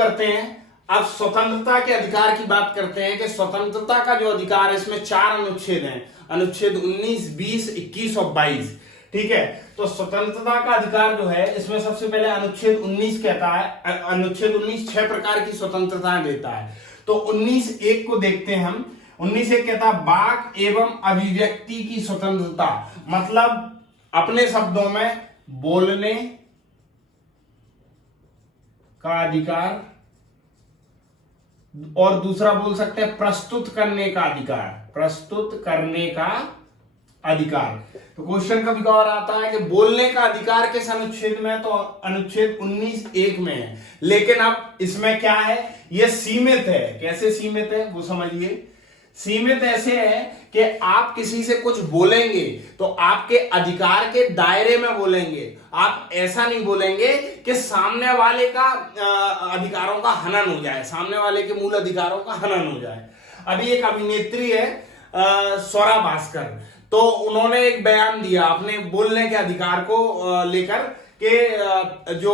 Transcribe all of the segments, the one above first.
करते हैं। अब स्वतंत्रता के अधिकार की बात करते हैं कि स्वतंत्रता का जो अधिकार है इसमें 4 अनुच्छेद हैं, अनुच्छेद 19, 20, 21 और 22। ठीक है, तो स्वतंत्रता का अधिकार जो है इसमें सबसे पहले अनुच्छेद 19 कहता है, अनुच्छेद 19 6 प्रकार की स्वतंत्रता देता है। तो 19(1) को देखते हैं हम। 19(1) कहता है वाक एवं अभिव्यक्ति की स्वतंत्रता, मतलब अपने शब्दों में बोलने का अधिकार, और दूसरा बोल सकते हैं प्रस्तुत करने का अधिकार, प्रस्तुत करने का अधिकार। तो क्वेश्चन कभी कभार आता है कि बोलने का अधिकार किस अनुच्छेद में, तो अनुच्छेद 19(1) में है। लेकिन अब इसमें क्या है, यह सीमित है। कैसे सीमित है वो समझिए। सीमित ऐसे है कि आप किसी से कुछ बोलेंगे तो आपके अधिकार के दायरे में बोलेंगे, आप ऐसा नहीं बोलेंगे कि सामने वाले का अधिकारों का हनन हो जाए, सामने वाले के मूल अधिकारों का हनन हो जाए। अभी एक अभिनेत्री है स्वरा भास्कर, तो उन्होंने एक बयान दिया अपने बोलने के अधिकार को लेकर कि जो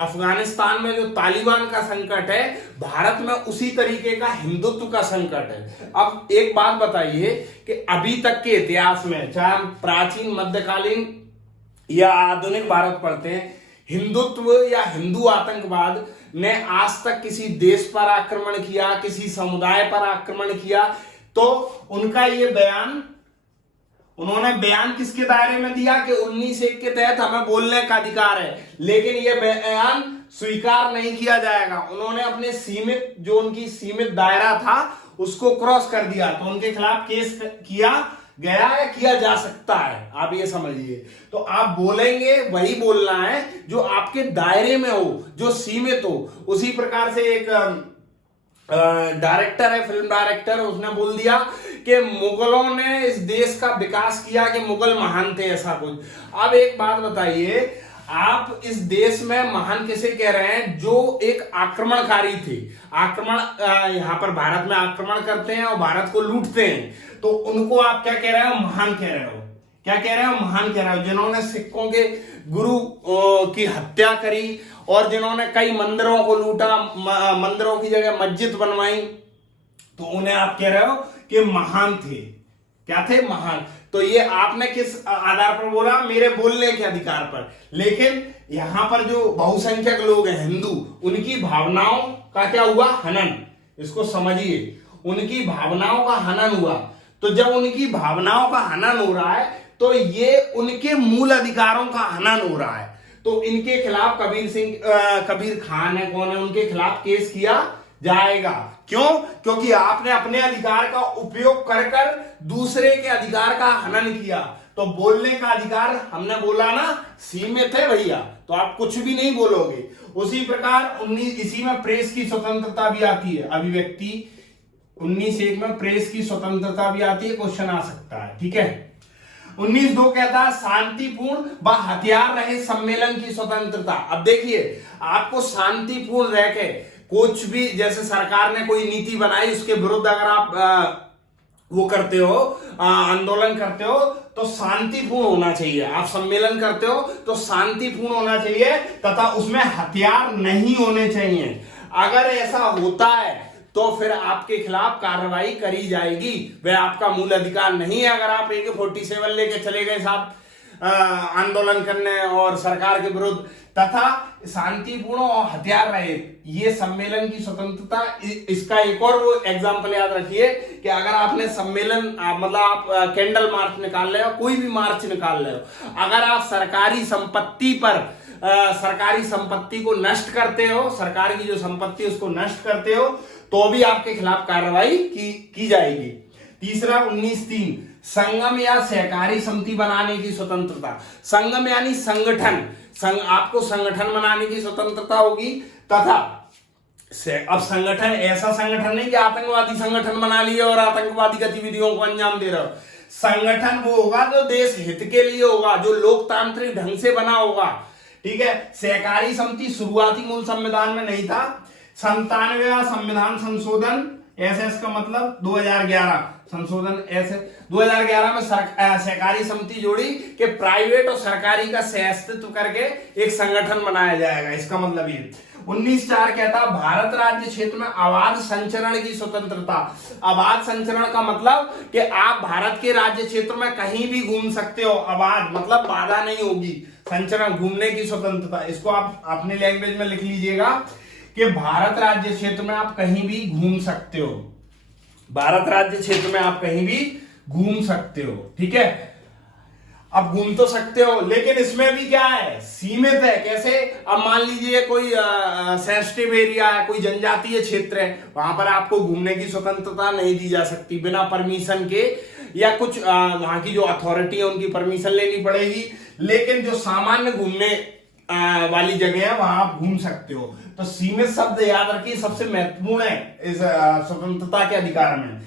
अफगानिस्तान में जो तालिबान का संकट है, भारत में उसी तरीके का हिंदुत्व का संकट है। अब एक बात बताइए कि अभी तक के इतिहास में, चाहे हम प्राचीन, मध्यकालीन या आधुनिक भारत पढ़ते हैं, हिंदुत्व या हिंदू आतंकवाद ने आज तक किसी देश पर आक्रमण किया, किसी समुदाय पर आक्रमण किया, तो उनका ये बयान, उन्होंने बयान किसके दायरे में दिया कि 19(1) के तहत हमें बोलने का अधिकार है, लेकिन यह बयान स्वीकार नहीं किया जाएगा। उन्होंने अपने सीमित, जो उनकी सीमित दायरा था उसको क्रॉस कर दिया, तो उनके खिलाफ केस किया गया या किया जा सकता है, आप ये समझिए। तो आप बोलेंगे वही बोलना है जो आपके दायरे में हो, जो सीमित हो। उसी प्रकार से एक डायरेक्टर है, फिल्म डायरेक्टर, उसने बोल दिया कि मुगलों ने इस देश का विकास किया, कि मुगल महान थे, ऐसा कुछ। अब एक बात बताइए, आप इस देश में महान किसे कह रहे हैं, जो एक आक्रमणकारी थे, आक्रमण यहां पर भारत में आक्रमण करते हैं और भारत को लूटते हैं, तो उनको आप क्या कह रहे हो, महान कह रहे हो। क्या कह रहे हो, महान कह रहे हो। जिन्होंने सिखों के गुरु की हत्या करी और जिन्होंने कई मंदिरों को लूटा, मंदिरों की जगह मस्जिद बनवाई, तो उन्हें आप कह रहे हो कि महान थे। क्या थे, महान। तो ये आपने किस आधार पर बोला, मेरे बोलने के अधिकार पर। लेकिन यहां पर जो बहुसंख्यक लोग हैं हिंदू, उनकी भावनाओं का क्या हुआ, हनन। इसको समझिए, उनकी भावनाओं का हनन हुआ। तो जब उनकी भावनाओं का हनन हो रहा है तो ये उनके मूल अधिकारों का हनन हो रहा है। तो इनके खिलाफ कबीर खान है, कौन है, उनके खिलाफ केस किया जाएगा। क्यों? क्योंकि आपने अपने अधिकार का उपयोग कर कर दूसरे के अधिकार का हनन किया। तो बोलने का अधिकार हमने बोला ना, सीमित है भैया, तो आप कुछ भी नहीं बोलोगे। उसी प्रकार इसी में प्रेस की स्वतंत्रता भी आती है, अभिव्यक्ति 19(1) में प्रेस की स्वतंत्रता भी आती है, क्वेश्चन आ सकता है। ठीक है। 19(2) कहता है शांतिपूर्ण व हथियार रहित सम्मेलन की स्वतंत्रता। अब देखिए, आपको शांतिपूर्ण रह के कुछ भी, जैसे सरकार ने कोई नीति बनाई, उसके विरुद्ध अगर आप वो करते हो, आंदोलन करते हो, तो शांतिपूर्ण होना चाहिए। आप सम्मेलन करते हो तो शांतिपूर्ण होना चाहिए, तथा उसमें हथियार नहीं होने चाहिए। अगर ऐसा होता है तो फिर आपके खिलाफ कार्रवाई करी जाएगी। वह आपका मूल अधिकार नहीं है। अगर आप AK-47 लेके चले गए साहब आंदोलन करने और सरकार के विरुद्ध, तथा शांतिपूर्ण और हथियार रहे, ये सम्मेलन की स्वतंत्रता। इसका एक और वो एग्जाम्पल याद रखिए कि अगर आपने सम्मेलन, मतलब आप कैंडल मार्च निकाल रहे हो, कोई भी मार्च निकाल रहे हो, अगर आप सरकारी संपत्ति पर सरकारी संपत्ति को नष्ट करते हो, सरकार की जो संपत्ति उसको नष्ट करते हो, तो भी आपके खिलाफ कार्रवाई की जाएगी। तीसरा 19(3) संगम या सहकारी समिति बनाने की स्वतंत्रता। संगम यानी संगठन, आपको संगठन बनाने की स्वतंत्रता होगी। तथा अब संगठन ऐसा संगठन नहीं कि आतंकवादी संगठन बना लिए और आतंकवादी गतिविधियों को अंजाम दे रहे हो। संगठन वो होगा जो देश हित के लिए होगा, जो लोकतांत्रिक ढंग से बना होगा। ठीक है। सहकारी समिति शुरुआती मूल संविधान में नहीं था। 97वां संविधान संशोधन, SS का मतलब 2011 संशोधन, ऐसे 2011 में सहकारी समिति जोड़ी कि प्राइवेट और सरकारी का सहअस्तित्व करके एक संगठन बनाया जाएगा। इसका मतलब ये। 19(4) कहता भारत राज्य क्षेत्र में अबाध संचरण की स्वतंत्रता। अबाध संचरण का मतलब कि आप भारत के राज्य क्षेत्र में कहीं भी घूम सकते हो। अबाध मतलब बाधा नहीं होगी, संचरण घूमने की स्वतंत्रता। इसको आप अपने लैंग्वेज में लिख लीजिएगा कि भारत राज्य क्षेत्र में आप कहीं भी घूम सकते हो। भारत राज्य क्षेत्र में आप कहीं भी घूम सकते हो, ठीक है। अब घूम तो सकते हो, लेकिन इसमें भी क्या है, सीमित है। कैसे? अब मान लीजिए कोई सेंसिटिव एरिया है, कोई जनजातीय क्षेत्र है, वहां पर आपको घूमने की स्वतंत्रता नहीं दी जा सकती बिना परमिशन के, या कुछ वहां की जो अथॉरिटी है उनकी परमिशन लेनी पड़ेगी। लेकिन जो सामान्य घूमने वाली जगह है वहां आप घूम सकते हो। तो सीमित शब्द याद रखिए, सबसे महत्वपूर्ण है इस स्वतंत्रता के अधिकार में।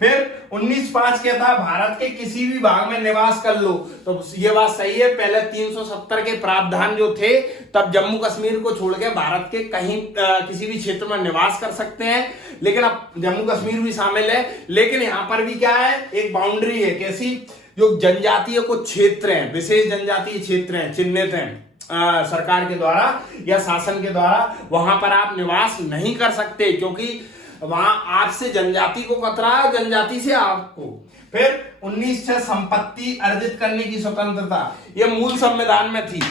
फिर 19(5) कहता है भारत के किसी भी भाग में निवास कर लो। तो ये बात सही है, पहले 370 के प्रावधान जो थे तब जम्मू कश्मीर को छोड़ के भारत के कहीं किसी भी क्षेत्र में निवास कर सकते हैं, लेकिन अब जम्मू कश्मीर भी शामिल है। लेकिन यहां पर भी क्या है, एक बाउंड्री है। कैसी? जो जनजातीय कुछ क्षेत्र हैं, विशेष जनजातीय क्षेत्र हैं, चिन्हित हैं सरकार के द्वारा या शासन के द्वारा, वहां पर आप निवास नहीं कर सकते, क्योंकि वहां आपसे जनजाति को खतरा है, जनजाति से आपको। फिर 19(6) संपत्ति अर्जित करने की स्वतंत्रता। ये मूल संविधान में थी।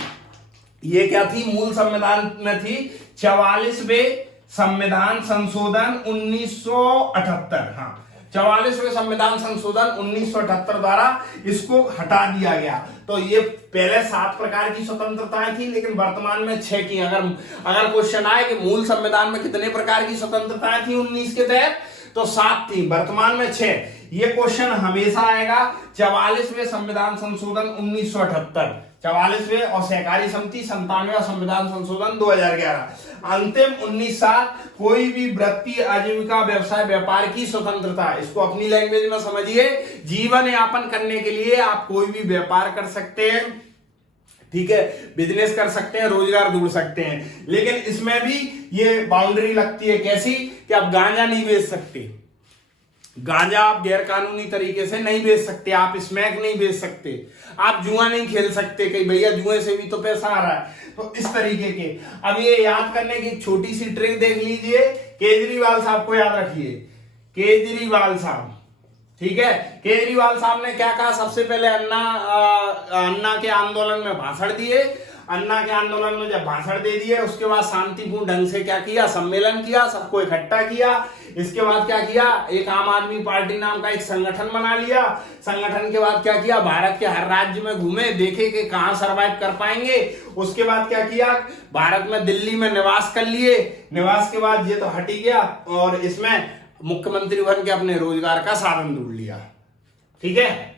ये क्या थी? मूल संविधान में थी। 44वें संविधान संशोधन 1978, हाँ 44वें संविधान संशोधन 1978 द्वारा इसको हटा दिया गया। तो ये पहले 7 प्रकार की स्वतंत्रताएं थी, लेकिन वर्तमान में 6 की। अगर क्वेश्चन आए कि मूल संविधान में कितने प्रकार की स्वतंत्रताएं थी 19 के तहत, तो 7 थी, वर्तमान में 6। ये क्वेश्चन हमेशा आएगा। 44वें संविधान संशोधन 1978, 44वें, और सहकारी समिति 97वां संविधान संशोधन 2011। अंतिम 19(7) कोई भी वृत्ति, आजीविका, व्यवसाय, व्यापार की स्वतंत्रता। इसको अपनी लैंग्वेज में समझिए, जीवन यापन करने के लिए आप कोई भी व्यापार कर सकते हैं, ठीक है, बिजनेस कर सकते हैं, रोजगार ढूंढ सकते हैं। लेकिन इसमें भी ये बाउंड्री लगती है। कैसी? कि आप गांजा नहीं बेच सकते। गांजा आप गैर कानूनी तरीके से नहीं बेच सकते, आप स्मैक नहीं बेच सकते, आप जुआ नहीं खेल सकते, कहीं भैया जुए से भी तो पैसा आ रहा है। तो इस तरीके के। अब ये याद करने की छोटी सी ट्रिक देख लीजिए। केजरीवाल साहब को याद रखिए, केजरीवाल साहब, ठीक है। केजरीवाल साहब ने क्या कहा? सबसे पहले अन्ना के आंदोलन में भाषण दिए। अन्ना के आंदोलन में जब भाषण दे दिए, उसके बाद शांतिपूर्ण ढंग से क्या किया? सम्मेलन किया, सबको इकट्ठा किया। इसके बाद क्या किया? एक आम आदमी पार्टी नाम का एक संगठन बना लिया। संगठन के बाद क्या किया? भारत के हर राज्य में घूमे, देखे कि कहां सरवाइव कर पाएंगे। उसके बाद क्या किया? भारत में दिल्ली में निवास कर लिए। निवास के बाद ये तो हट ही गया, और इसमें मुख्यमंत्री बन के अपने रोजगार का साधन ढूंढ लिया, ठीक है।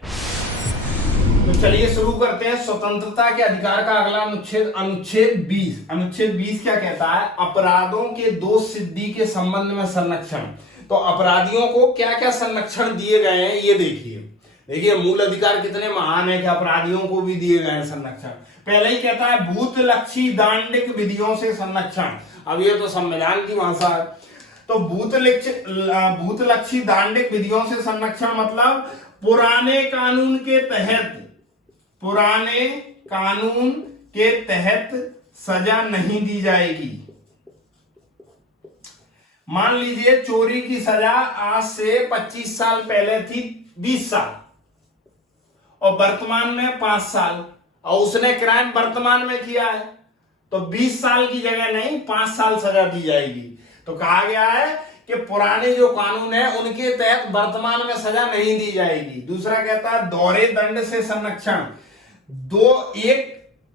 तो चलिए शुरू करते हैं स्वतंत्रता के अधिकार का अगला अनुच्छेद, अनुच्छेद 20। अनुच्छेद 20 क्या कहता है? अपराधों के दोष सिद्धि के संबंध में संरक्षण। तो अपराधियों को क्या क्या संरक्षण दिए गए हैं ये देखिए मूल अधिकार कितने महान है कि अपराधियों को भी दिए गए हैं संरक्षण। पहले ही कहता है भूतलक्षी दांडिक विधियों से संरक्षण। अब ये तो संविधान की भाषा है। तो भूतलक्षी दांडिक विधियों से संरक्षण मतलब पुराने कानून के तहत सजा नहीं दी जाएगी। मान लीजिए चोरी की सजा आज से 25 साल पहले थी 20 साल, और वर्तमान में 5 साल, और उसने क्राइम वर्तमान में किया है, तो 20 साल की जगह नहीं 5 साल सजा दी जाएगी। तो कहा गया है कि पुराने जो कानून है उनके तहत वर्तमान में सजा नहीं दी जाएगी। दूसरा कहता है दोहरे दंड से संरक्षण। एक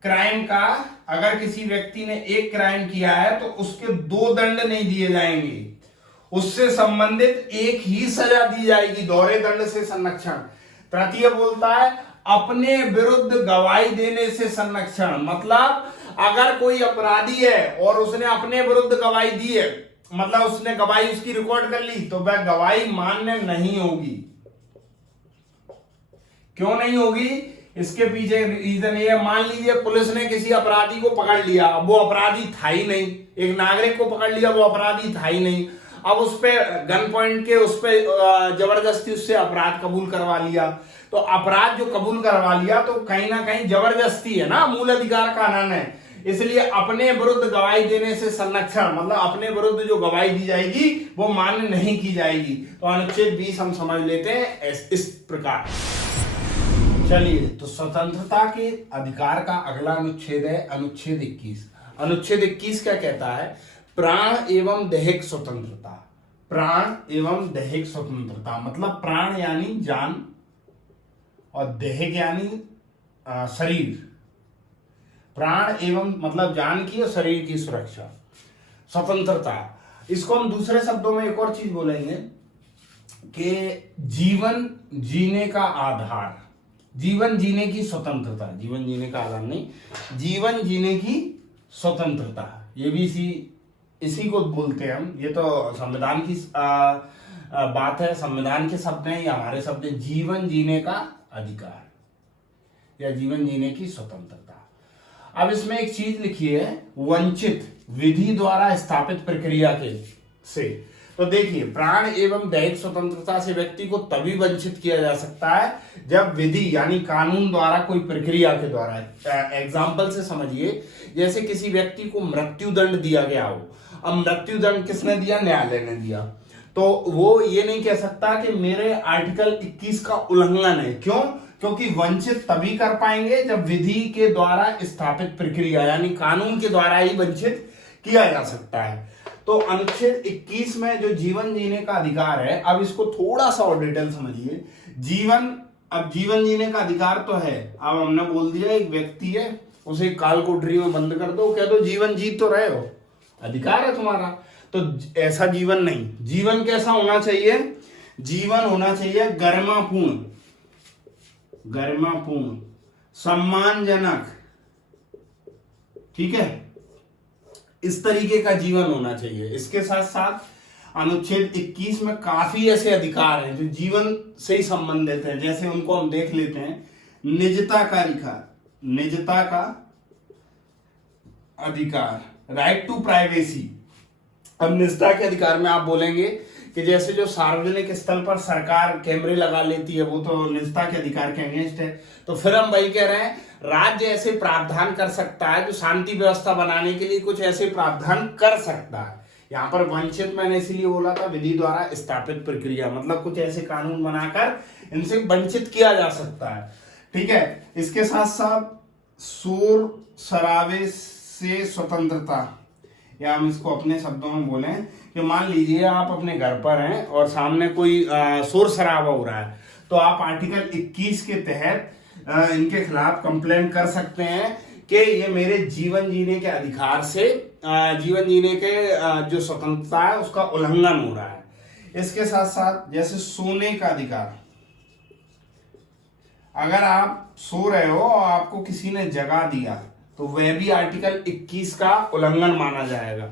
क्राइम का, अगर किसी व्यक्ति ने एक क्राइम किया है तो उसके 2 दंड नहीं दिए जाएंगे, उससे संबंधित एक ही सजा दी जाएगी, दोहरे दंड से संरक्षण। तृतीय बोलता है अपने विरुद्ध गवाही देने से संरक्षण। मतलब अगर कोई अपराधी है और उसने अपने विरुद्ध गवाही दी है, मतलब उसने गवाही उसकी रिकॉर्ड कर ली, तो वह गवाही मान्य नहीं होगी। क्यों नहीं होगी? इसके पीछे रीजन ये है, मान लीजिए पुलिस ने किसी अपराधी को पकड़ लिया, अब वो अपराधी था ही नहीं, एक नागरिक को पकड़ लिया, वो अपराधी था ही नहीं, अब उस पे गन पॉइंट के उस पे जबरदस्ती उससे अपराध कबूल करवा लिया। तो अपराध जो कबूल करवा लिया तो कहीं ना कहीं जबरदस्ती है ना, मूल अधिकार का हनन है। इसलिए अपने विरुद्ध गवाही देने से संरक्षण, मतलब अपने विरुद्ध जो गवाही दी जाएगी वो मान्य नहीं की जाएगी। तो अनुच्छेद 20 हम समझ लेते हैं इस प्रकार। चलिए, तो स्वतंत्रता के अधिकार का अगला अनुच्छेद है अनुच्छेद 21। अनुच्छेद 21 क्या कहता है? प्राण एवं दैहिक स्वतंत्रता। प्राण एवं दैहिक स्वतंत्रता मतलब प्राण यानी जान और दैहिक यानी शरीर। प्राण एवं मतलब जान की और शरीर की सुरक्षा, स्वतंत्रता। इसको हम दूसरे शब्दों में एक और चीज बोलेंगे कि जीवन जीने का आधार, जीवन जीने की स्वतंत्रता, जीवन जीने का आधार नहीं, जीवन जीने की स्वतंत्रता। ये भी इसी को बोलते हैं हम। ये तो संविधान की बात है, संविधान के शब्द हैं या हमारे शब्द हैं। जीवन जीने का अधिकार या जीवन जीने की स्वतंत्रता। अब इसमें एक चीज लिखी है, वंचित विधि द्वारा स्थापित प्रक्रिया के से। तो देखिए, प्राण एवं दैहिक स्वतंत्रता से व्यक्ति को तभी वंचित किया जा सकता है जब विधि यानी कानून द्वारा कोई प्रक्रिया के द्वारा। एग्जाम्पल से समझिए, जैसे किसी व्यक्ति को मृत्यु दंड दिया गया हो। अब मृत्यु दंड किसने दिया? न्यायालय ने दिया। तो वो ये नहीं कह सकता कि मेरे आर्टिकल 21 का उल्लंघन है। क्यों? क्योंकि वंचित तभी कर पाएंगे जब विधि के द्वारा स्थापित प्रक्रिया यानी कानून के द्वारा ही वंचित किया जा सकता है। तो अनुच्छेद 21 में जो जीवन जीने का अधिकार है, अब इसको थोड़ा सा और डिटेल समझिए। अब जीवन जीने का अधिकार तो है। अब हमने बोल दिया एक व्यक्ति है, उसे काल कोठरी में बंद कर दो, कह दो जीवन जी तो रहे हो, अधिकार है तुम्हारा। तो ऐसा जीवन नहीं। जीवन कैसा होना चाहिए? जीवन होना चाहिए गरिमापूर्ण, गरिमापूर्ण, सम्मानजनक, ठीक है, इस तरीके का जीवन होना चाहिए। इसके साथ साथ अनुच्छेद 21 में काफी ऐसे अधिकार हैं जो जीवन से ही संबंधित हैं। जैसे उनको हम देख लेते हैं। निजता का अधिकार, निजता का अधिकार, राइट टू प्राइवेसी। अब निजता के अधिकार में आप बोलेंगे कि जैसे जो सार्वजनिक स्थल पर सरकार कैमरे लगा लेती है, वो तो निजता के अधिकार के अगेंस्ट है। तो फिर हम वही कह रहे हैं, राज्य ऐसे प्रावधान कर सकता है जो शांति व्यवस्था बनाने के लिए कुछ ऐसे प्रावधान कर सकता है। यहाँ पर वंचित मैंने इसीलिए बोला था, विधि द्वारा स्थापित प्रक्रिया मतलब कुछ ऐसे कानून बनाकर इनसे वंचित किया जा सकता है, ठीक है। इसके साथ साथ शोर शराबे से स्वतंत्रता, या हम इसको अपने शब्दों में बोलें कि मान लीजिए आप अपने घर पर हैं और सामने कोई शोर शराबा हो रहा है, तो आप आर्टिकल 21 के तहत इनके खिलाफ कंप्लेंट कर सकते हैं कि ये मेरे जीवन जीने के अधिकार से, जीवन जीने के जो स्वतंत्रता है उसका उल्लंघन हो रहा है। इसके साथ साथ जैसे सोने का अधिकार, अगर आप सो रहे हो और आपको किसी ने जगा दिया तो वह भी आर्टिकल 21 का उल्लंघन माना जाएगा,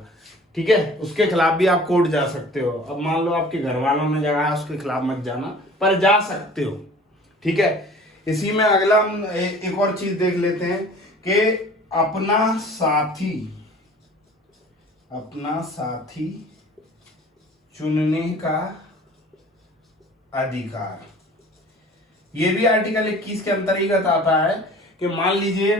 ठीक है। उसके खिलाफ भी आप कोर्ट जा सकते हो। अब मान लो आपके घर वालों ने जगाया, उसके खिलाफ मत जाना, पर जा सकते हो, ठीक है। इसी में अगला हम एक और चीज देख लेते हैं कि अपना साथी चुनने का अधिकार, ये भी आर्टिकल 21 के अंतर्गत आता है कि मान लीजिए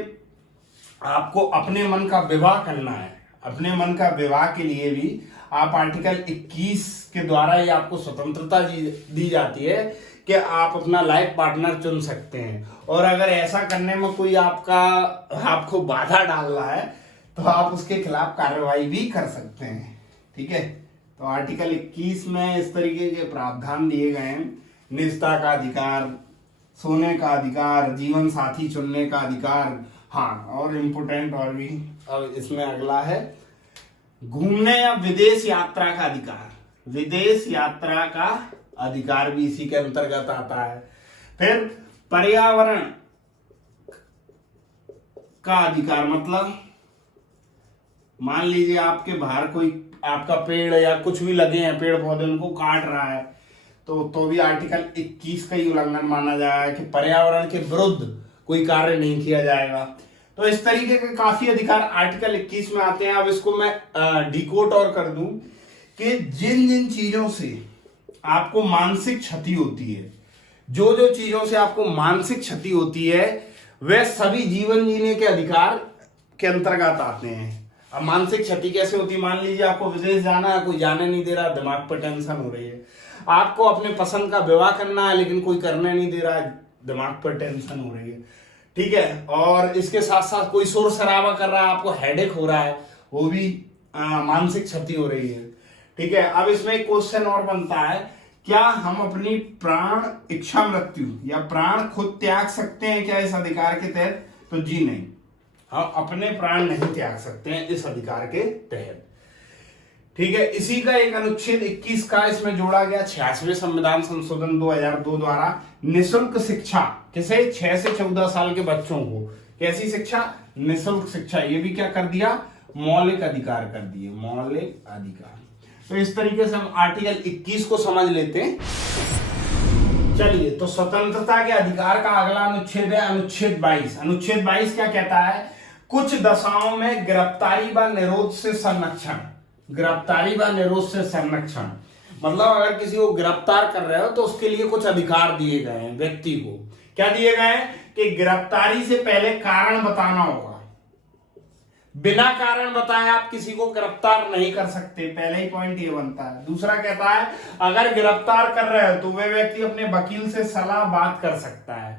आपको अपने मन का विवाह करना है, अपने मन का विवाह के लिए भी आप आर्टिकल 21 के द्वारा ही आपको स्वतंत्रता दी जाती है कि आप अपना लाइफ पार्टनर चुन सकते हैं। और अगर ऐसा करने में कोई आपको बाधा डाल रहा है तो आप उसके खिलाफ कार्रवाई भी कर सकते हैं, ठीक है। तो आर्टिकल 21 में इस तरीके के प्रावधान दिए गए हैं। निजता का अधिकार, सोने का अधिकार, जीवन साथी चुनने का अधिकार, हाँ, और इम्पोर्टेंट और भी। अब इसमें अगला है घूमने या विदेश यात्रा का अधिकार। विदेश यात्रा का अधिकार भी इसी के अंतर्गत आता है। फिर पर्यावरण का अधिकार, मतलब मान लीजिए आपके बाहर कोई आपका पेड़ या कुछ भी लगे हैं, पेड़ पौधे, उनको काट रहा है तो भी आर्टिकल 21 का ही उल्लंघन माना जाएगा कि पर्यावरण के विरुद्ध कोई कार्य नहीं किया जाएगा। तो इस तरीके के काफी अधिकार आर्टिकल 21 में आते हैं। अब इसको मैं डिकोड और कर दूं कि जिन जिन चीजों से आपको मानसिक क्षति होती है, जो जो चीजों से आपको मानसिक क्षति होती है, वे सभी जीवन जीने के अधिकार के अंतर्गत आते हैं। अब मानसिक क्षति कैसे होती है, मान लीजिए आपको विदेश जाना है, कोई जाने नहीं दे रहा, दिमाग पर टेंशन हो रही है। आपको अपने पसंद का विवाह करना है लेकिन कोई करने नहीं दे रहा है, दिमाग पर टेंशन हो रही है, ठीक है। और इसके साथ साथ कोई शोर शराबा कर रहा है, आपको हेडेक हो रहा है, वो भी मानसिक क्षति हो रही है, ठीक है। अब इसमें एक क्वेश्चन और बनता है, क्या हम अपनी प्राण इच्छा मृत्यु या प्राण खुद त्याग सकते हैं क्या इस अधिकार के तहत? तो जी नहीं, हम अपने प्राण नहीं त्याग सकते हैं इस अधिकार के तहत, ठीक है। इसी का एक अनुच्छेद 21 का इसमें जोड़ा गया 86वें संविधान संशोधन 2002 द्वारा निःशुल्क शिक्षा, किसे? 6 से 14 साल के बच्चों को। कैसी शिक्षा? निःशुल्क शिक्षा। ये भी क्या कर दिया? मौलिक अधिकार कर दिए, मौलिक अधिकार। तो इस तरीके से हम आर्टिकल 21 को समझ लेते हैं। चलिए, तो स्वतंत्रता के अधिकार का अगला अनुच्छेद है अनुच्छेद 22। अनुच्छेद 22 क्या कहता है? कुछ दशाओं में गिरफ्तारी व निरोध से संरक्षण। गिरफ्तारी व निरोध से संरक्षण मतलब अगर किसी को गिरफ्तार कर रहे हो तो उसके लिए कुछ अधिकार दिए गए हैं व्यक्ति को। क्या दिए गए हैं? कि गिरफ्तारी से पहले कारण बताना होगा, बिना कारण बताए आप किसी को गिरफ्तार नहीं कर सकते, पहले ही पॉइंट ये बनता है। दूसरा कहता है अगर गिरफ्तार कर रहे हो तो वह व्यक्ति अपने वकील से सलाह बात कर सकता है,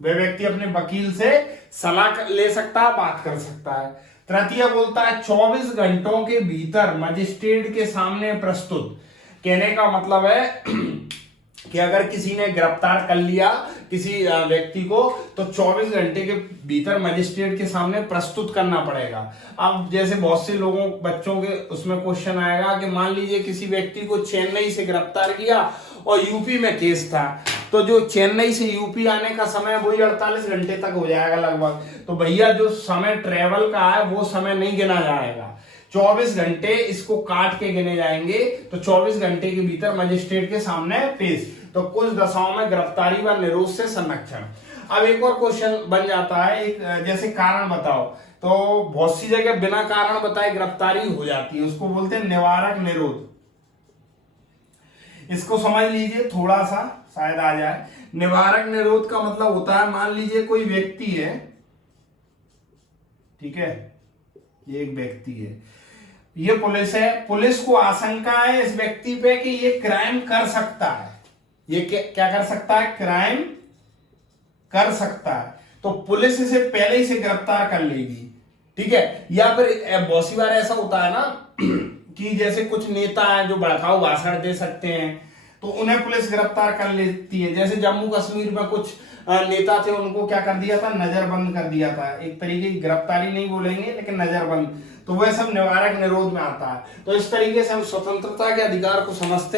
वह व्यक्ति अपने वकील से सलाह ले सकता है, बात कर सकता है। तृतीय बोलता है 24 घंटों के भीतर मजिस्ट्रेट के सामने प्रस्तुत। कहने का मतलब है कि अगर किसी ने गिरफ्तार कर लिया किसी व्यक्ति को तो 24 घंटे के भीतर मजिस्ट्रेट के सामने प्रस्तुत करना पड़ेगा। अब जैसे बहुत से लोगों बच्चों के उसमें क्वेश्चन आएगा कि मान लीजिए किसी व्यक्ति को चेन्नई से गिरफ्तार किया और यूपी में केस था, तो जो चेन्नई से यूपी आने का समय वही 48 घंटे तक हो जाएगा लगभग। तो भैया जो समय ट्रेवल का है वो समय नहीं गिना जाएगा, 24 घंटे इसको काट के गिने जाएंगे। तो 24 घंटे के भीतर मजिस्ट्रेट के सामने पेश। तो कुछ दशाओं में गिरफ्तारी व निरोध से संरक्षण। अब एक और क्वेश्चन बन जाता है, एक जैसे कारण बताओ, तो बहुत सी जगह बिना कारण बताए गिरफ्तारी हो जाती है, उसको बोलते हैं निवारक निरोध। इसको समझ लीजिए थोड़ा सा, शायद आ जाए। निवारक निरोध का मतलब होता है, मान लीजिए कोई व्यक्ति है, ठीक है, ये एक व्यक्ति है, ये पुलिस है, पुलिस को आशंका है इस व्यक्ति पे कि ये क्राइम कर सकता है, ये क्या कर सकता है? क्राइम कर सकता है, तो पुलिस इसे पहले ही से गिरफ्तार कर लेगी, ठीक है। या फिर बहुत सी बार ऐसा होता है ना कि जैसे कुछ नेता हैं जो भड़काऊ भाषण दे सकते हैं, तो उन्हें पुलिस गिरफ्तार कर लेती है। जैसे जम्मू कश्मीर में कुछ नेता थे, उनको क्या कर दिया था? नजरबंद कर दिया था। एक तरीके की गिरफ्तारी नहीं बोलेंगे लेकिन नजरबंद, तो वह सब निवारक निरोध में आता है। तो इस तरीके से हम स्वतंत्रता के अधिकार को समझते हैं।